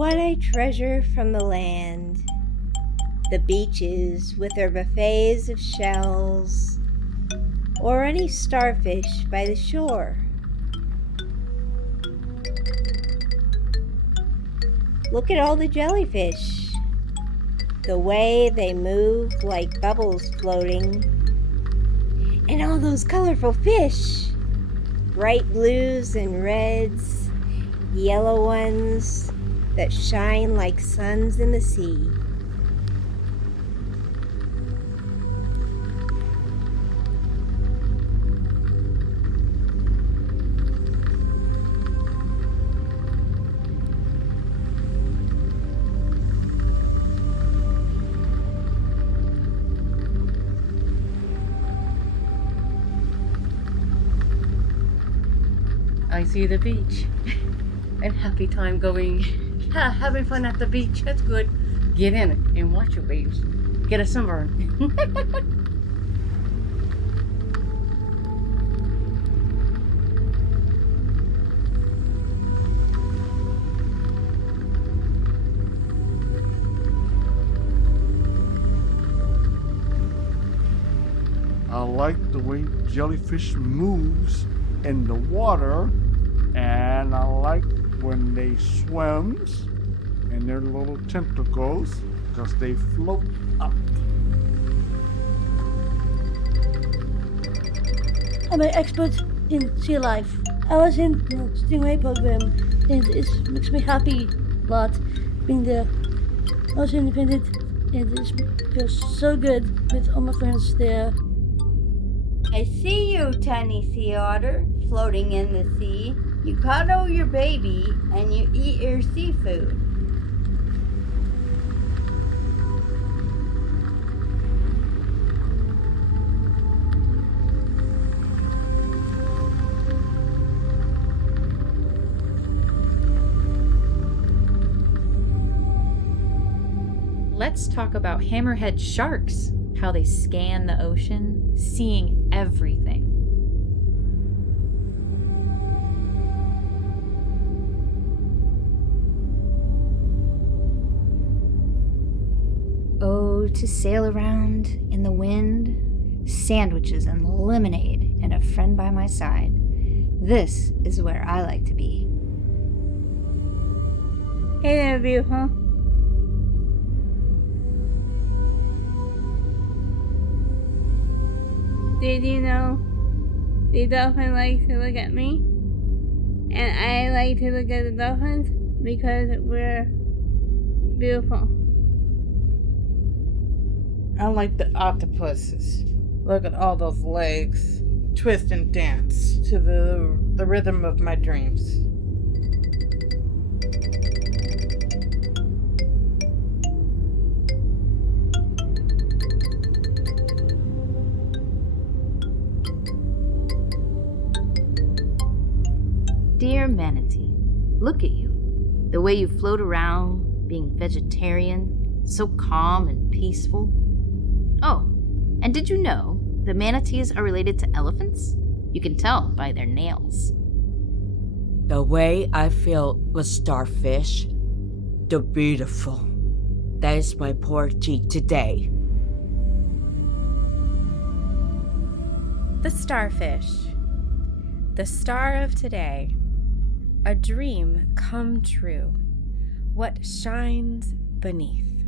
what I treasure from the land. The beaches with their buffets of shells, or any starfish by the shore. Look at all the jellyfish, the way they move like bubbles floating, and all those colorful fish, bright blues and reds, yellow ones that shine like suns in the sea. I see the beach. And happy time going, yeah, having fun at the beach. That's good. Get in it and watch your waves. Get a sunburn. I like the way jellyfish moves in the water, and I like when they swims in their little tentacles because they float up. I'm an expert in sea life. I was in the Stingray program, and it makes me happy a lot being there. I was independent, and it feels so good with all my friends there. I see you, tiny sea otter, floating in the sea. You cuddle your baby and you eat your seafood. Let's talk about hammerhead sharks, how they scan the ocean, seeing everything. Oh, to sail around in the wind, sandwiches and lemonade, and a friend by my side. This is where I like to be. Hey there, beautiful. Did you know the dolphin likes to look at me? And I like to look at the dolphins because we're beautiful. I like the octopuses. Look at all those legs. Twist and dance to the rhythm of my dreams. Dear manatee, look at you. The way you float around, being vegetarian, so calm and peaceful. Oh, and did you know the manatees are related to elephants? You can tell by their nails. The way I feel with starfish, they're beautiful. That is my poetry today. The starfish, the star of today, a dream come true, what shines beneath.